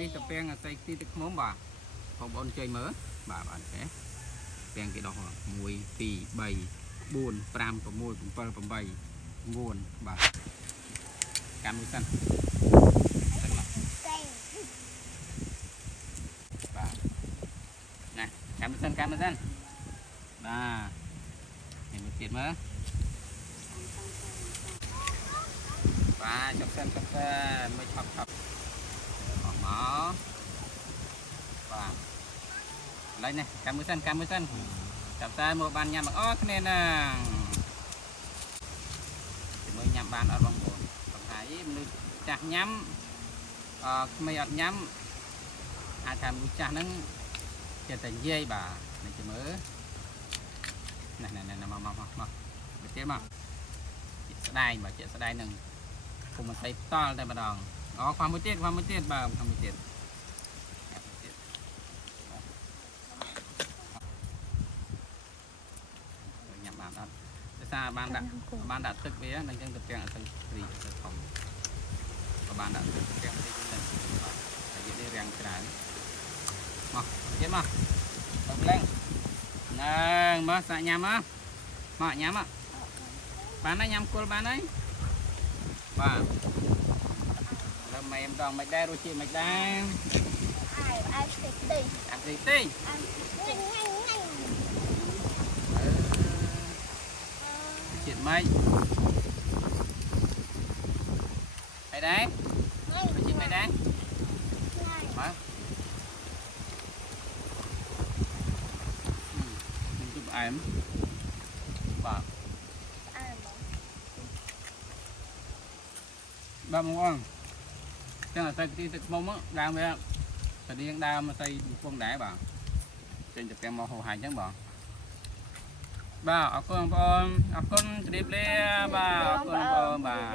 នេះទៅពេងអាស័យទីទឹកខ្មុំបាទបងប្អូនជួយមើលបាទបាទទេពេងគេដោះ1 2 3 4 5 6 7 8 9បាទកាន់មួយសិនបាទណាកាន់មួយសិនបាទនេះមួយទៀតមើលបាទចុកសិនមិនឆប់អស់មកបាទឥឡូវនេះកាន់មួយសិនចាប់តែមកបានញ៉ាំបងអស់គ្នាណាជាមួយញ៉ាំបានអត់បងប្អូនបង្ហាញមនុស្សចាស់ញ៉ាំក្មេងអត់ញ៉ាំអាចថាមនុស្សចាស់ហ្នឹងចេះតែនិយាយបាទនេះជមើលណែមកទៀតមកជាស្ដែងបាទជាស្ដែងនឹងគុំមិនស្អីផ្ដាល់តែម្ដងខ្វះមួយទៀតបាទខ្វះមួយទៀតញ៉ាំបានអត់ភាសាបានដាក់ទឹកវានឹងចឹងទៅទាំងអត់ទៅព្រីទៅធំក៏បានដាក់ទឹកទាំងនេះទៅបាទតែនិយាយនេះរាំងច្រើនមកទៀតមកទៅប្លែងហ្នឹងមកសាក់ញ៉ាំមកញ៉ាំបានហើយញ៉ាំគល់បានហើយបាទលើម៉ែម្ដងមិនដែររសជាតិមិនដែរអាប់តិចជាតិម៉េចហើយដែររសជាតិមិនដែរបាទនឹងជប់អែមបាទបងប្អូនចឹងអាស្រ័យទីទឹកខ្មុំដើមវាស្តៀងដើមអាស្រ័យពងដែរបាទចេញទៅទាំងមកហូរហាយចឹងបងបាទអរគុណបងប្អូនអរគុណជម្រាបលាបាទអរគុណបងប្អូនបាទ